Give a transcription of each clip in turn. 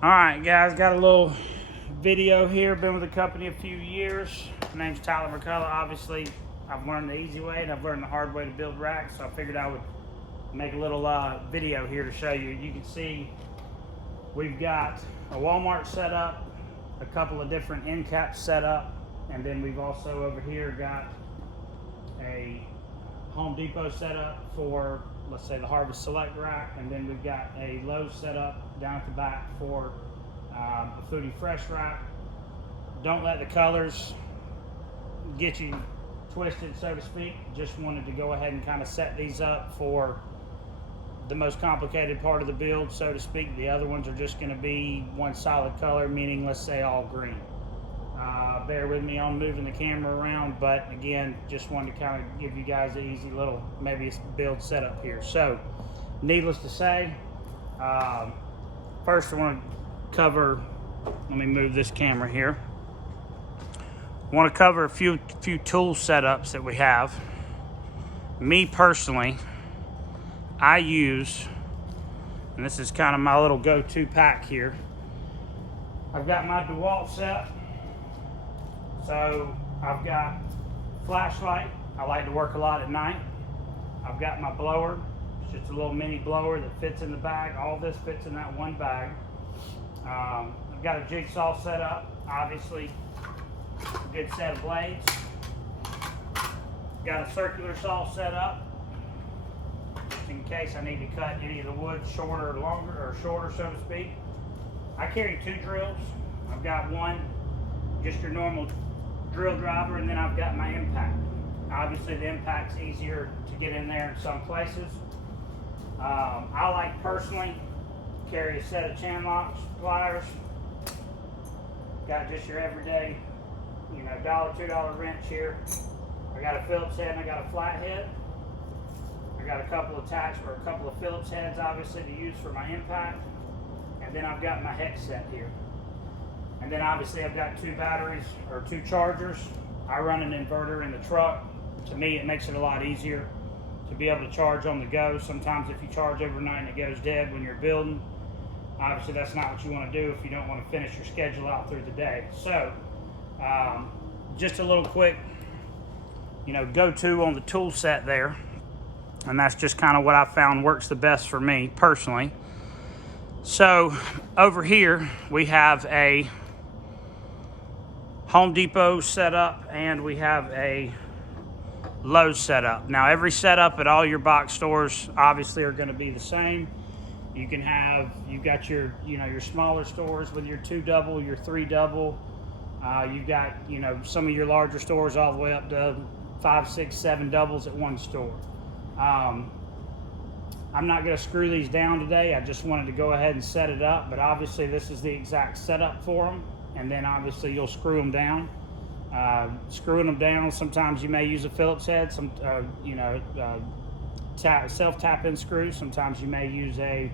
All right, guys, got a little video here. Been with the company a few years. My name's Tyler McCullough. Obviously, I've learned the easy way and I've learned the hard way to build racks, so I figured I would make a little video here to show you. You can see we've got a Walmart setup, a couple of different end caps set up, and then we've also over here got a Home Depot setup for, let's say, the Harvest Select rack, and then we've got a Lowe's setup down at the back for a Foodie Fresh rack. Don't let the colors get you twisted, so to speak. Just wanted to go ahead and kind of set these up for the most complicated part of the build, so to speak. The other ones are just going to be one solid color, meaning, let's say, all green. Bear with me on moving the camera around, but again, just wanted to kind of give you guys an easy little, maybe build setup here. So, needless to say, first I want to cover, let me move this camera here. I want to cover a few tool setups that we have. Me personally, I use, and this is kind of my little go-to pack here. I've got my DeWalt set. So I've got flashlight. I like to work a lot at night. I've got my blower. It's just a little mini blower that fits in the bag. All this fits in that one bag. I've got a jigsaw set up. Obviously, a good set of blades. Got a circular saw set up, just in case I need to cut any of the wood shorter or longer, or shorter, so to speak. I carry two drills. I've got one, just your normal drill driver, and then I've got my impact. Obviously the impact's easier to get in there in some places. I like personally carry a set of chan locks, pliers. Got just your everyday, $1, $2 wrench here. I got a Phillips head and I got a flat head. I got a couple of tacks for a couple of Phillips heads, obviously, to use for my impact. And then I've got my hex set here. And then obviously I've got two batteries, or two chargers. I run an inverter in the truck. To me, it makes it a lot easier to be able to charge on the go. Sometimes if you charge overnight and it goes dead when you're building, obviously that's not what you want to do if you don't want to finish your schedule out through the day. So, just a little quick, go-to on the tool set there. And that's just kind of what I found works the best for me personally. So over here we have a Home Depot setup and we have a Lowe's setup. Now every setup at all your box stores obviously are going to be the same. You've got your your smaller stores with your 2 double, your 3 double. You've got some of your larger stores all the way up to 5, 6, 7 doubles at one store. I'm not going to screw these down today. I just wanted to go ahead and set it up, but obviously this is the exact setup for them, and then obviously you'll screw them down. Screwing them down, sometimes you may use a Phillips head, some self tap-in screw. Sometimes you may use a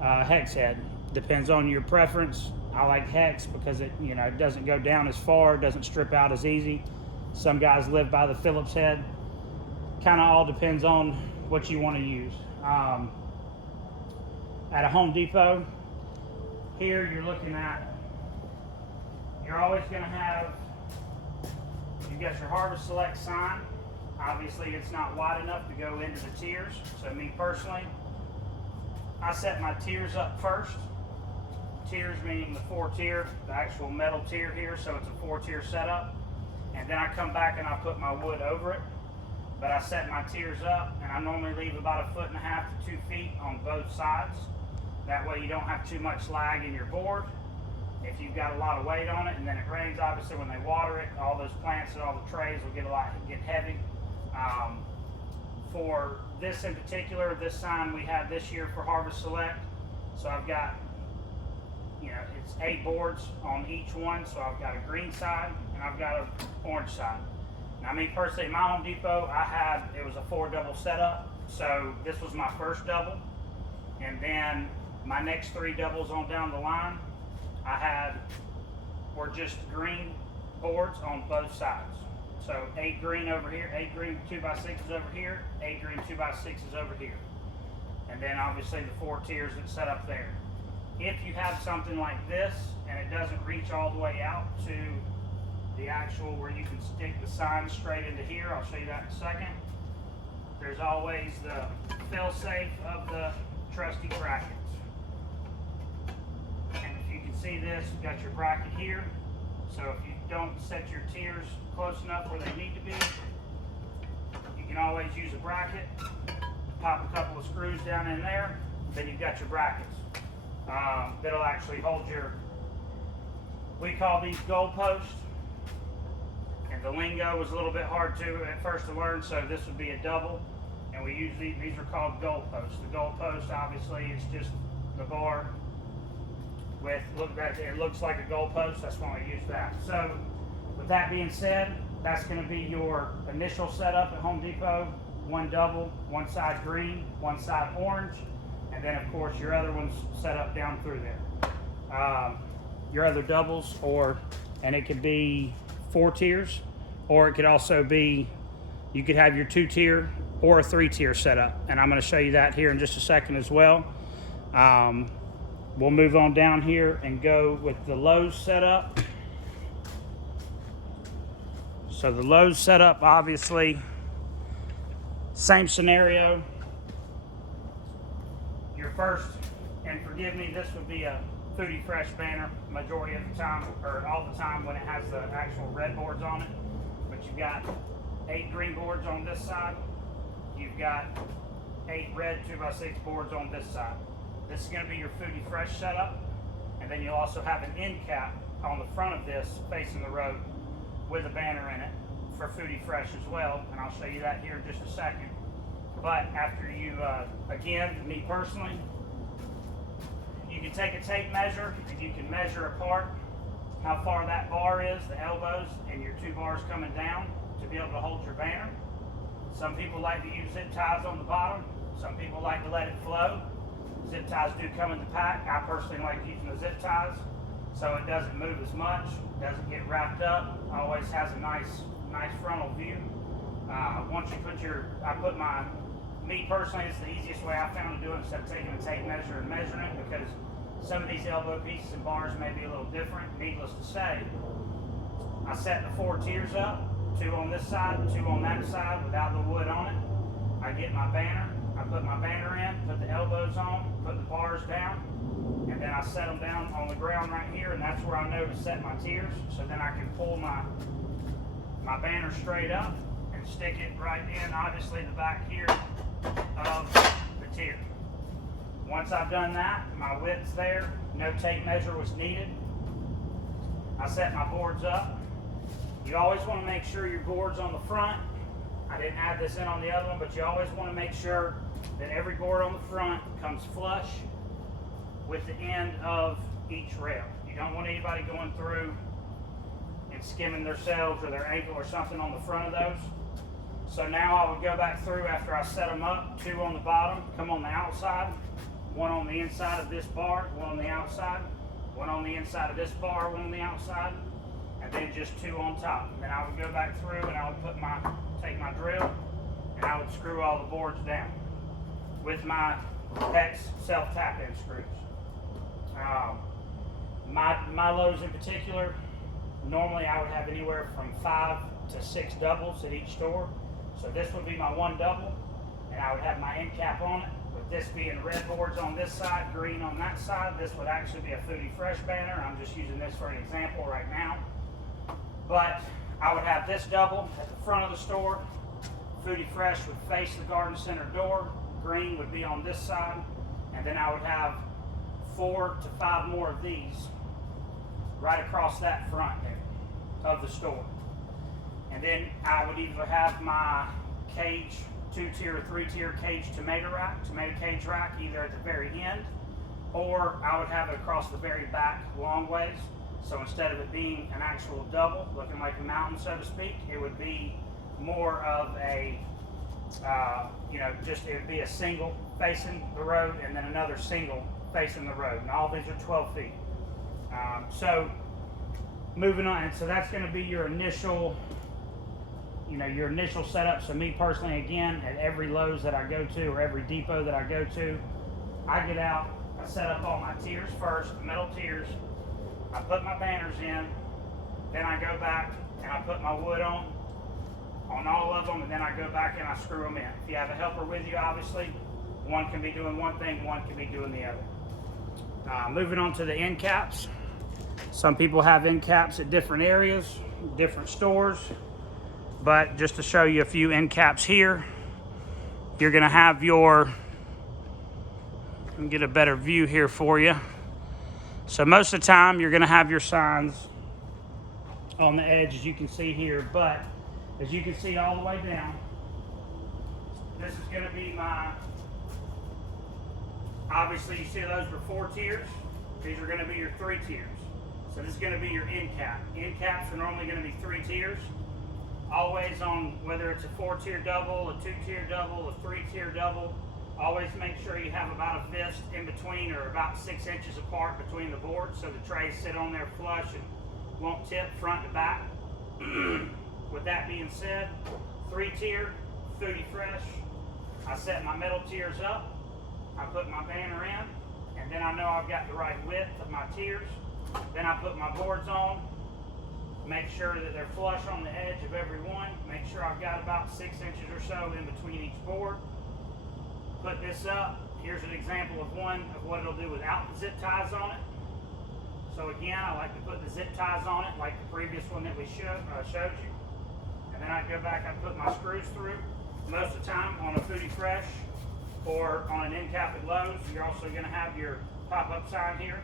hex head. Depends on your preference. I like hex because it it doesn't go down as far, it doesn't strip out as easy. Some guys live by the Phillips head. Kind of all depends on what you want to use. At a Home Depot, here you're always going to have, you've got your Harvest Select sign. Obviously it's not wide enough to go into the tiers, so me personally, I set my tiers up first. Tiers meaning the 4-tier, the actual metal tier here, so it's a 4-tier setup. And then I come back and I put my wood over it. But I set my tiers up, and I normally leave about 1.5 to 2 feet on both sides. That way you don't have too much lag in your board. If you've got a lot of weight on it and then it rains, obviously when they water it, all those plants and all the trays will get heavy. For this in particular, this sign we have this year for Harvest Select. So I've got, it's 8 boards on each one. So I've got a green side and I've got an orange side. Now, me personally, at my Home Depot, it was a 4 double setup. So this was my first double. And then my next 3 doubles on down the line, were just green boards on both sides. So 8 green over here, 8 green 2x6s over here, 8 green 2x6s over here. And then obviously the 4 tiers that set up there. If you have something like this and it doesn't reach all the way out to the actual where you can stick the sign straight into here, I'll show you that in a second. There's always the fail-safe of the trusty brackets. And if you can see this, you've got your bracket here. So if you don't set your tiers close enough where they need to be, you can always use a bracket, pop a couple of screws down in there, then you've got your brackets. That'll actually hold your, we call these goalposts, and the lingo was a little bit hard at first to learn, so this would be a double, and we use these are called goalposts. The goalpost obviously is just the bar with, look right there, it looks like a goalpost, that's why we use that. So with that being said, that's going to be your initial setup at Home Depot. One double, one side green, one side orange, and then of course your other ones set up down through there. Your other doubles, and it could be 4 tiers, or it could also be, you could have your 2-tier or a 3-tier setup, and I'm going to show you that here in just a second as well. We'll move on down here and go with the Lowe's setup. So the Lowe's setup, obviously, same scenario. Your first, and forgive me, this would be a Foodie Fresh banner majority of the time, or all the time when it has the actual red boards on it. But you've got 8 green boards on this side. You've got 8 red 2x6 boards on this side. This is going to be your Foodie Fresh setup, and then you'll also have an end cap on the front of this facing the road with a banner in it for Foodie Fresh as well, and I'll show you that here in just a second. But after you, again, me personally, you can take a tape measure and you can measure apart how far that bar is, the elbows, and your 2 bars coming down to be able to hold your banner. Some people like to use zip ties on the bottom. Some people like to let it flow. Zip ties do come in the pack. I personally like using the zip ties so it doesn't move as much, doesn't get wrapped up, always has a nice frontal view. Once you put me personally, it's the easiest way I found to do it instead of taking a tape measure and measuring it, because some of these elbow pieces and bars may be a little different. Needless to say, I set the 4 tiers up, 2 on this side, 2 on that side without the wood on it. I get my banner, I put my banner in, put the elbows on, put the bars down, and then I set them down on the ground right here, and that's where I know to set my tiers. So then I can pull my banner straight up and stick it right in, obviously the back here of the tier. Once I've done that, my width's there, no tape measure was needed. I set my boards up. You always want to make sure your board's on the front. I didn't add this in on the other one, but you always want to make sure that every board on the front comes flush with the end of each rail. You don't want anybody going through and skimming themselves or their ankle or something on the front of those. So now I would go back through after I set them up, 2 on the bottom, come on the outside, 1 on the inside of this bar, 1 on the outside, 1 on the inside of this bar, 1 on the outside, and then just 2 on top. And then I would go back through and I would take my drill and I would screw all the boards down with my PEX self-tap-in screws. My Lowe's in particular, normally I would have anywhere from 5 to 6 doubles at each store. So this would be my 1 double, and I would have my end cap on it. With this being red boards on this side, green on that side, this would actually be a Foodie Fresh banner. I'm just using this for an example right now. But I would have this double at the front of the store. Foodie Fresh would face the garden center door. Green would be on this side. And then I would have 4 to 5 more of these right across that front there of the store. And then I would either have my cage, 2-tier or 3-tier cage tomato cage rack, either at the very end, or I would have it across the very back long ways. So instead of it being an actual double, looking like a mountain, so to speak, it would be more of a, it would be a single facing the road and then another single facing the road. And all these are 12 feet. So moving on, and so that's going to be your initial, your initial setup. So me personally, again, at every Lowe's that I go to or every depot that I go to, I get out a I set up all my tiers first, the metal tiers. I put my banners in, then I go back and I put my wood on all of them, and then I go back and I screw them in. If you have a helper with you, obviously, one can be doing one thing, one can be doing the other. Moving on to the end caps. Some people have end caps at different areas, different stores, but just to show you a few end caps here, you're gonna have your, let me get a better view here for you. So most of the time, you're gonna have your signs on the edge, as you can see here, but as you can see all the way down, this is gonna be my, obviously you see those were 4 tiers. These are gonna be your 3 tiers. So this is gonna be your end cap. End caps are normally gonna be 3 tiers. Always on, whether it's a 4-tier double, a 2-tier double, a 3-tier double, always make sure you have about a fist in between, or about 6 inches apart between the boards, so the trays sit on there flush and won't tip front to back. With that being said, 3-tier, Foodie Fresh. I set my metal tiers up, I put my banner in, and then I know I've got the right width of my tiers. Then I put my boards on, make sure that they're flush on the edge of every one, make sure I've got about 6 inches or so in between each board. Put this up. Here's an example of one of what it'll do without the zip ties on it. So again, I like to put the zip ties on it like the previous one that we showed you. And then I go back, I put my screws through. Most of the time on a Foodie Fresh or on an end cap at Lowe's, you're also gonna have your pop-up sign here.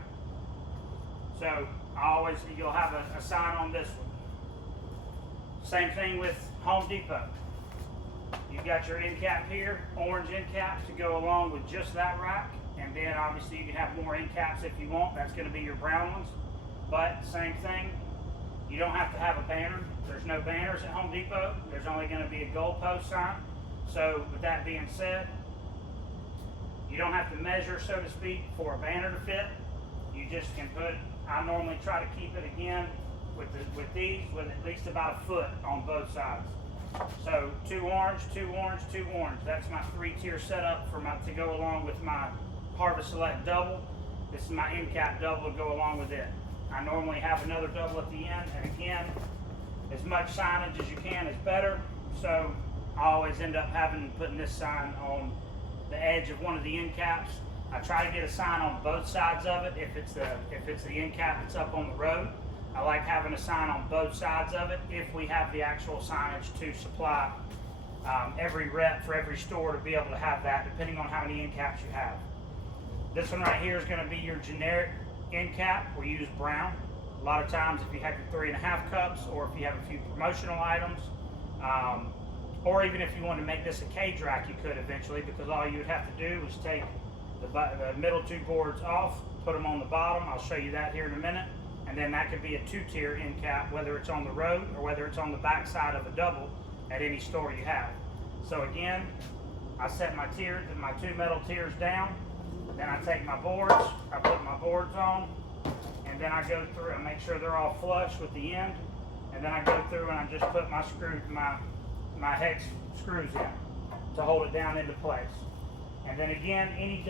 So you'll have a sign on this one. Same thing with Home Depot. You've got your end cap here, orange end caps to go along with just that rack. And then obviously you can have more end caps if you want. That's gonna be your brown ones. But same thing, you don't have to have a banner. There's no banners at Home Depot. There's only gonna be a goalpost sign. So with that being said, you don't have to measure, so to speak, for a banner to fit. You just can put, I normally try to keep it again with these with at least about a foot on both sides. So 2 orange, 2 orange, 2 orange. That's my 3-tier setup to go along with my Harvest Select double. This is my end cap double to go along with it. I normally have another double at the end, and again, as much signage as you can is better. So I always end up putting this sign on the edge of one of the end caps. I try to get a sign on both sides of it. If it's the end cap that's up on the road, I like having a sign on both sides of it if we have the actual signage to supply every rep for every store to be able to have that, depending on how many end caps you have. This one right here is going to be your generic end cap. We use brown. A lot of times if you have your 3.5 cups, or if you have a few promotional items, or even if you want to make this a cage rack, you could eventually, because all you would have to do is take the middle 2 boards off, put them on the bottom. I'll show you that here in a minute. And then that could be a 2-tier end cap, whether it's on the road or whether it's on the back side of a double at any store you have. So again, I set my 2 metal tiers down. Then I take my boards, I put my boards on, and then I go through and make sure they're all flush with the end. And then I go through and I just put my hex screws in to hold it down into place. And then again, any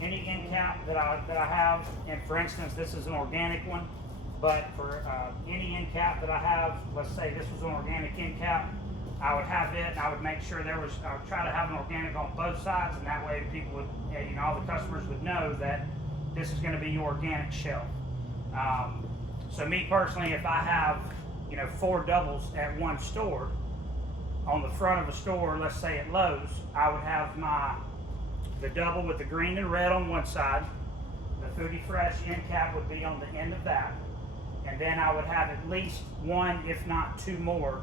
end cap that I have, and for instance, this is an organic one, but for any end cap that I have, let's say this was an organic end cap, I would have it, and I would make sure I would try to have an organic on both sides, and that way people would, all the customers would know that this is going to be your organic shelf. So me personally, if I have, 4 doubles at one store, on the front of a store, let's say at Lowe's, I would have the double with the green and red on one side. The Foodie Fresh end cap would be on the end of that. And then I would have at least 1, if not 2 more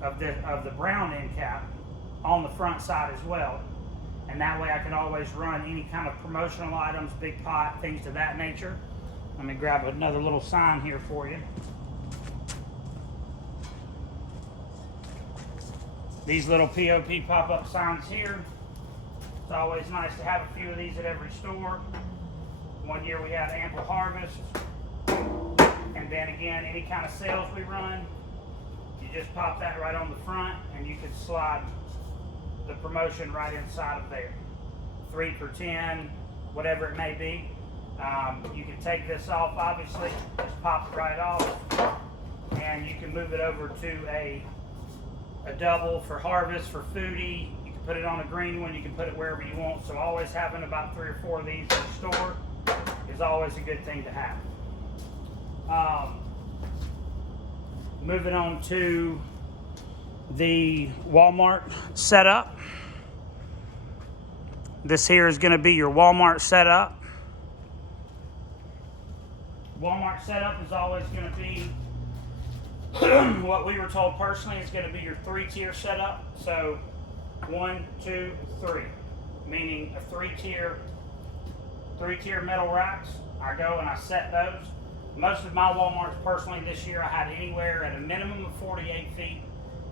of the brown end cap on the front side as well. And that way I could always run any kind of promotional items, big pot, things of that nature. Let me grab another little sign here for you. These little POP pop-up signs here. It's always nice to have a few of these at every store. One year we had Ample Harvest. And then again, any kind of sales we run, you just pop that right on the front and you can slide the promotion right inside of there. 3 for $10, whatever it may be. You can take this off, obviously, just pop it right off, and you can move it over to a double for harvest, for foodie. You can put it on a green one, you can put it wherever you want. So always having about 3 or 4 of these in the store is always a good thing to have. Moving on to the Walmart setup. This here is going to be your Walmart setup. Walmart setup is always going to be what we were told personally is going to be your 3-tier setup. So 1, 2, 3, meaning a 3-tier metal racks. I go and I set those. Most of my Walmarts personally this year I had anywhere at a minimum of 48 feet,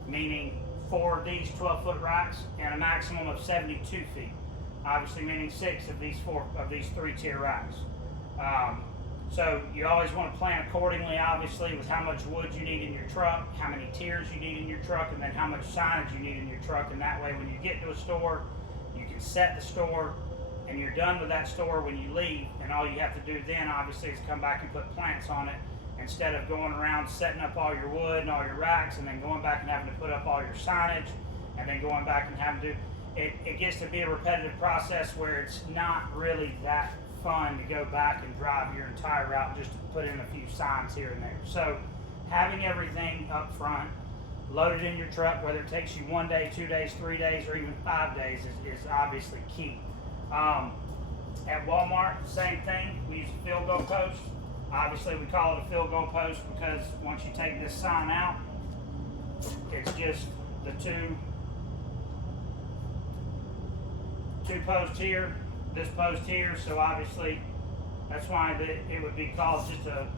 meaning 4 of these 12-foot racks, and a maximum of 72 feet. Obviously meaning 6 of these 3-tier racks. So you always want to plan accordingly, obviously, with how much wood you need in your truck, how many tiers you need in your truck, and then how much signage you need in your truck. And that way when you get to a store, you can set the store, and you're done with that store when you leave. And all you have to do then, obviously, is come back and put plants on it, instead of going around setting up all your wood and all your racks, and then going back and having to put up all your signage, and then going back and having to do it gets to be a repetitive process where it's not really that fun to go back and drive your entire route just to put in a few signs here and there. So having everything up front, loaded in your truck, whether it takes you 1 day, 2 days, 3 days, or even 5 days is obviously key. At Walmart, same thing. We use a field goal post. Obviously we call it a field goal post because once you take this sign out, it's just the two posts here, this post here. So obviously that's why it would be called just a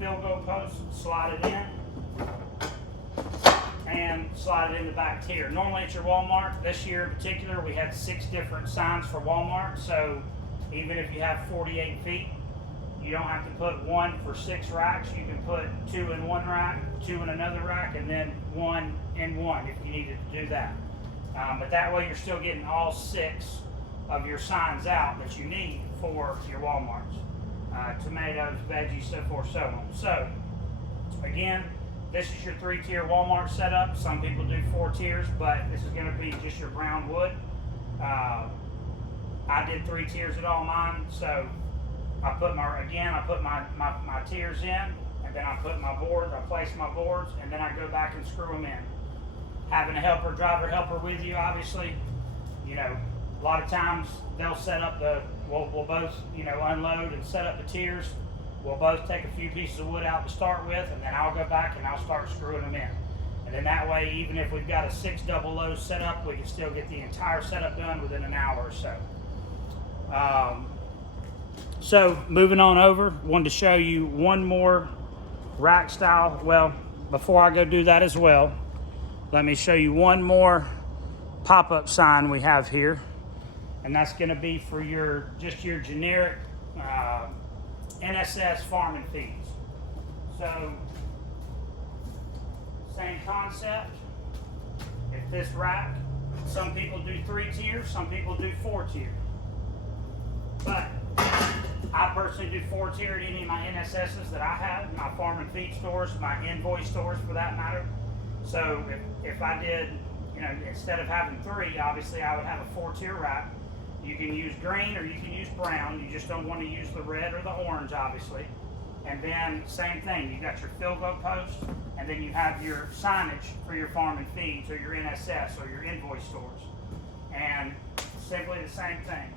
field goal post. Slide it in and slide it in the back tier. Normally at your Walmart, this year in particular, we had 6 different signs for Walmart. So even if you have 48 feet, you don't have to put 1 for 6 racks. You can put 2 in one rack, 2 in another rack, and then 1 in one if you needed to do that. But that way you're still getting all 6 of your signs out that you need for your Walmarts. Tomatoes, veggies, so forth, so on. So again, this is your 3-tier Walmart setup. Some people do 4 tiers, but this is going to be just your brown wood. I did 3 tiers at all mine, so I put my tiers in, and then I put my boards, I place my boards, and then I go back and screw them in. Having a driver helper with you, obviously, you know, a lot of times they'll set up we'll both, you know, unload and set up the tiers. We'll both take a few pieces of wood out to start with, and then I'll go back and I'll start screwing them in. And then that way, even if we've got a 6 double low set up, we can still get the entire setup done within an hour or so. So moving on over, wanted to show you one more rack style. Well, before I go do that as well, let me show you one more pop-up sign we have here. And that's going to be for your generic NSS farm and feeds. So same concept. If this rack, some people do 3 tiers, some people do 4 tiers. But I personally do 4 tier at any of my NSSs that I have, my farm and feed stores, my invoice stores for that matter. So if I did, you know, instead of having 3, obviously I would have a 4 tier rack. You can use green or you can use brown. You just don't want to use the red or the orange, obviously. And then same thing, you got your field goal post, and then you have your signage for your farm and feeds or your NSS or your invoice stores. And simply the same thing.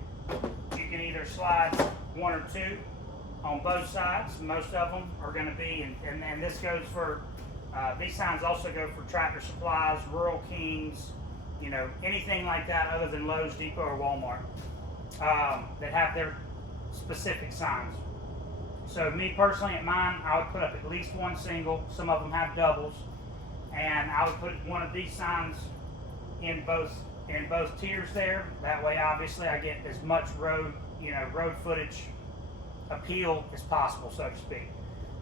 You can either slide 1 or 2 on both sides. Most of them are going to be, and this goes for, these signs also go for Tractor Supplies, Rural Kings, you know, anything like that other than Lowe's, Depot, or Walmart that have their specific signs. So me personally at mine, I would put up at least 1 single. Some of them have doubles, and I would put one of these signs in both tiers there. That way, obviously, I get as much road footage appeal as possible, so to speak.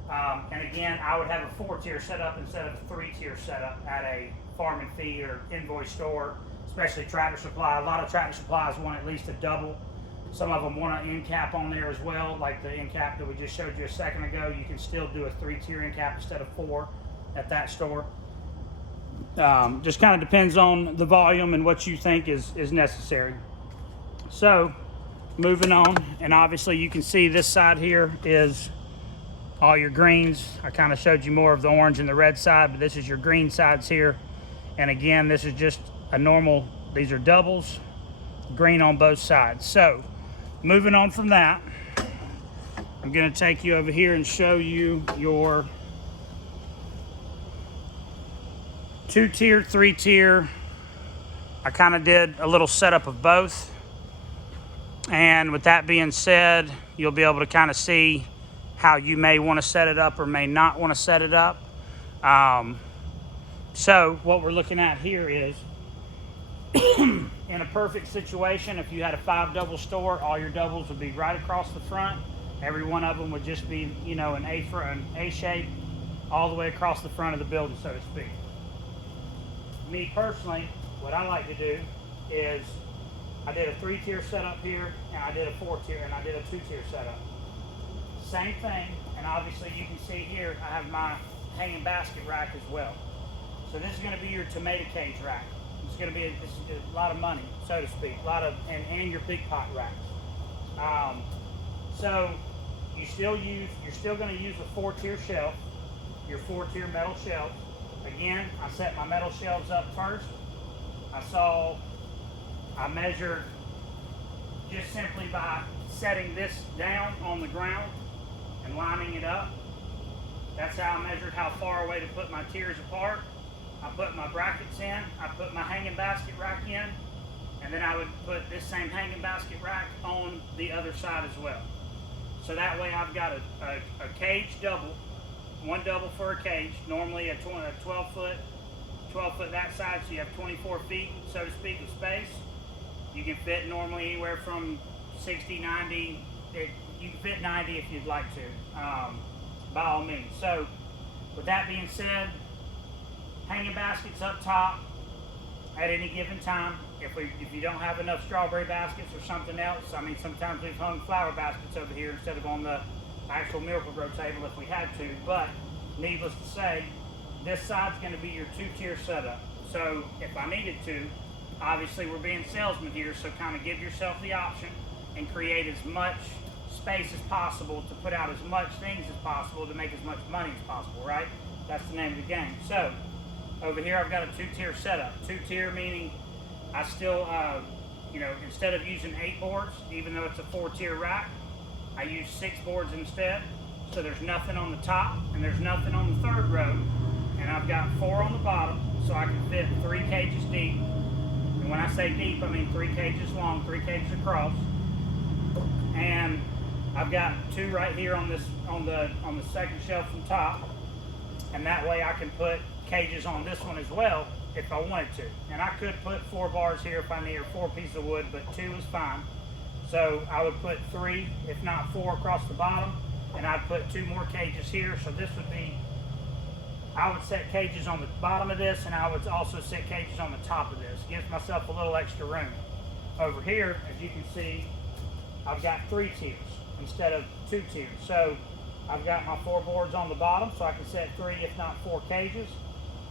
And again, I would have a 4-tier setup instead of a 3-tier setup at a farm and feed or invoice store, especially Tractor Supply. A lot of Tractor Supplies want at least a double Some of them want an end cap on there as well, like the end cap that we just showed you a second ago. You can still do a 3-tier end cap instead of 4 at that store. Just kind of depends on the volume and what you think is necessary. So moving on, and obviously you can see this side here is all your greens. I kind of showed you more of the orange and the red side, but this is your green sides here. And again, this is just a normal, these are doubles, green on both sides. So moving on from that, I'm going to take you over here and show you your 2-tier, 3-tier. I kind of did a little setup of both. And with that being said, you'll be able to kind of see how you may want to set it up or may not want to set it up. So what we're looking at here is, in a perfect situation, if you had a 5-double store, all your doubles would be right across the front. Every one of them would just be, you know, an A shape all the way across the front of the building, so to speak. Me personally, what I like to do is I did a 3-tier setup here, and I did a 4-tier, and I did a 2-tier setup. Same thing, and obviously you can see here I have my hanging basket rack as well. So this is going to be your tomato cage rack. It's going to be this is a lot of money, so to speak, a lot of and your big pot racks. So you're still going to use a 4-tier shelf, your 4-tier metal shelf. Again, I set my metal shelves up first. I measured just simply by setting this down on the ground and lining it up. That's how I measured how far away to put my tiers apart. I put my brackets in, I put my hanging basket rack in, and then I would put this same hanging basket rack on the other side as well. So that way I've got a cage double, one double for a cage, normally a 12 foot that side, so you have 24 feet, so to speak, of space. You can fit normally anywhere from 60, 90, you can fit 90 if you'd like to, by all means. So with that being said, hanging baskets up top at any given time. If you don't have enough strawberry baskets or something else, I mean, sometimes we've hung flower baskets over here instead of on the actual Miracle-Gro table if we had to, but needless to say, this side's going to be your 2-tier setup. So if I needed to, obviously we're being salesmen here, so kind of give yourself the option and create as much space as possible to put out as much things as possible to make as much money as possible, right? That's the name of the game. So over here I've got a 2-tier setup. 2-tier meaning I still, instead of using 8 boards, even though it's a 4-tier rack, I use 6 boards instead. So there's nothing on the top and there's nothing on the 3rd row. And I've got 4 on the bottom, so I can fit 3 cages deep. And when I say deep, I mean 3 cages long, 3 cages across. And I've got 2 right here on the 2nd shelf from top. And that way I can put cages on this one as well if I wanted to. And I could put 4 bars here if I need, or 4 pieces of wood, but 2 is fine. So I would put 3, if not 4, across the bottom, and I'd put 2 more cages here. So this would be, I would set cages on the bottom of this, and I would also set cages on the top of this. Gives myself a little extra room. Over here, as you can see, I've got 3 tiers instead of 2 tiers. So I've got my 4 boards on the bottom, so I can set 3, if not 4 cages.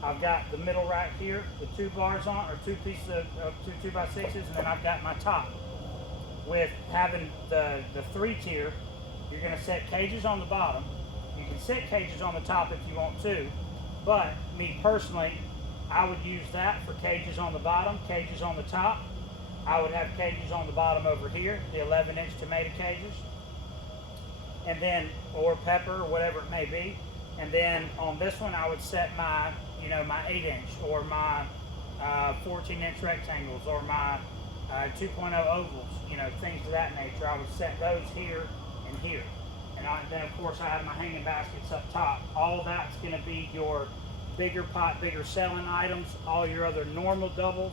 I've got the middle rack here with 2 bars on, or 2 pieces of 2 2x6s, and then I've got my top. With having the 3 tier, you're going to set cages on the bottom. You can set cages on the top if you want to, but me personally, I would use that for cages on the bottom, cages on the top. I would have cages on the bottom over here, the 11-inch tomato cages, and then, or pepper, or whatever it may be. And then on this one, I would set my, my 8-inch or my 14-inch rectangles or my 2.0 ovals, things of that nature. I would set those here and here. And then, of course, I have my hanging baskets up top. All that's going to be your bigger pot, bigger selling items. All your other normal doubles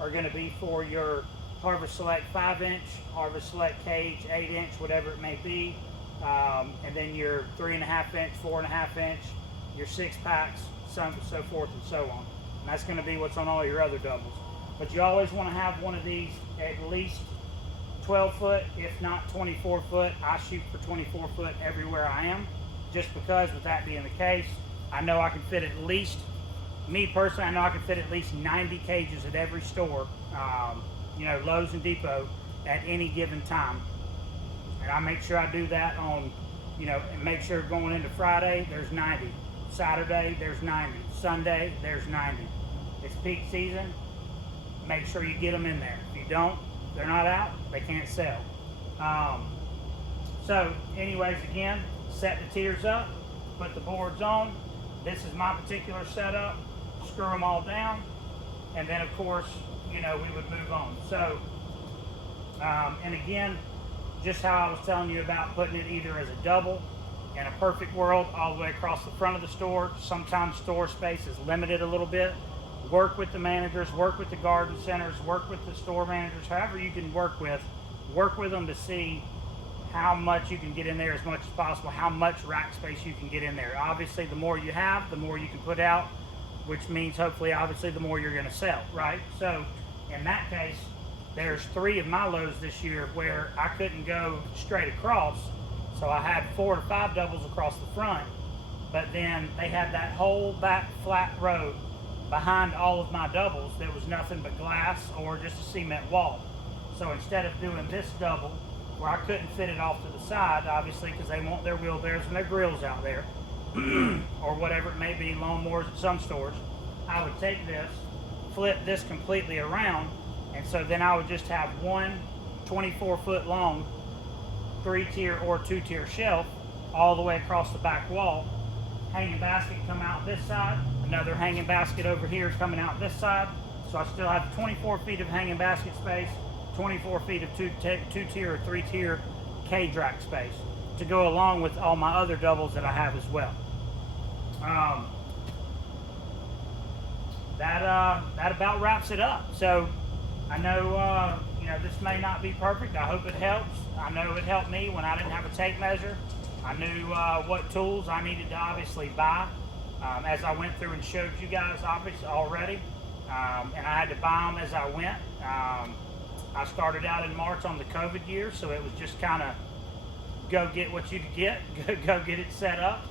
are going to be for your Harvest Select 5-inch, Harvest Select Cage 8-inch, whatever it may be. And then your 3.5-inch, 4.5-inch, your 6-packs, so forth and so on. And that's going to be what's on all your other doubles. But you always want to have one of these at least 12 foot, if not 24 foot. I shoot for 24 foot everywhere I am, just because with that being the case, I know I can fit at least, me personally, I know I can fit at least 90 cages at every store, you know, Lowe's and Depot at any given time. And I make sure I do that on, you know, and make sure going into Friday, there's 90. Saturday, there's 90. Sunday, there's 90. It's peak season. Make sure you get them in there. If you don't, they're not out, they can't sell. So anyways, again, set the tiers up, put the boards on. This is my particular setup. Screw them all down, and then of course, you know, we would move on. So, and again, just how I was telling you about putting it either as a double in a perfect world all the way across the front of the store. Sometimes store space is limited a little bit. Work with the managers, work with the garden centers, work with the store managers, however you can work with them to see how much you can get in there as much as possible, how much rack space you can get in there. Obviously, the more you have, the more you can put out, which means hopefully, obviously, the more you're gonna sell, right? So in that case, there's 3 of my lows this year where I couldn't go straight across. So I had 4 to 5 doubles across the front, but then they had that whole back flat road behind all of my doubles. There was nothing but glass or just a cement wall. So instead of doing this double, where I couldn't fit it off to the side, obviously, because they want their wheelbarrows and their grills out there, or whatever it may be, lawnmowers at some stores, I would take this, flip this completely around, and so then I would just have one 24-foot long 3-tier or 2-tier shelf all the way across the back wall. Hanging basket come out this side, another hanging basket over here coming out this side. So I still have 24 feet of hanging basket space, 24 feet of 2-tier or 3-tier cage rack space to go along with all my other doubles that I have as well. That about wraps it up. So I know, you know, this may not be perfect. I hope it helps. I know it helped me when I didn't have a tape measure. I knew what tools I needed to obviously buy, as I went through and showed you guys obviously already, and I had to buy them as I went. I started out in March on the COVID year, so it was just kind of go get what you could get, go get it set up.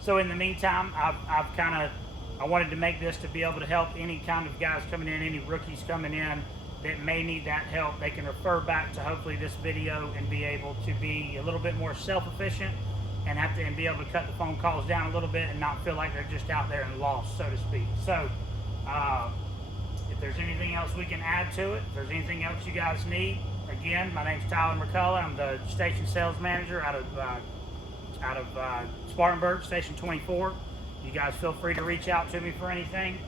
So in the meantime, I wanted to make this to be able to help any kind of guys coming in, any rookies coming in that may need that help. They can refer back to hopefully this video and be able to be a little bit more self-efficient and be able to cut the phone calls down a little bit and not feel like they're just out there and lost, so to speak. So if there's anything else we can add to it, if there's anything else you guys need, again, my name's Tyler McCullough. I'm the station sales manager out of Spartanburg, Station 24. You guys feel free to reach out to me for anything.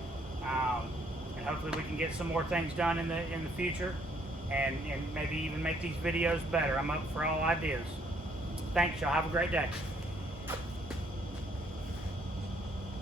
And hopefully we can get some more things done in the future and maybe even make these videos better. I'm up for all ideas. Thanks, y'all. Have a great day.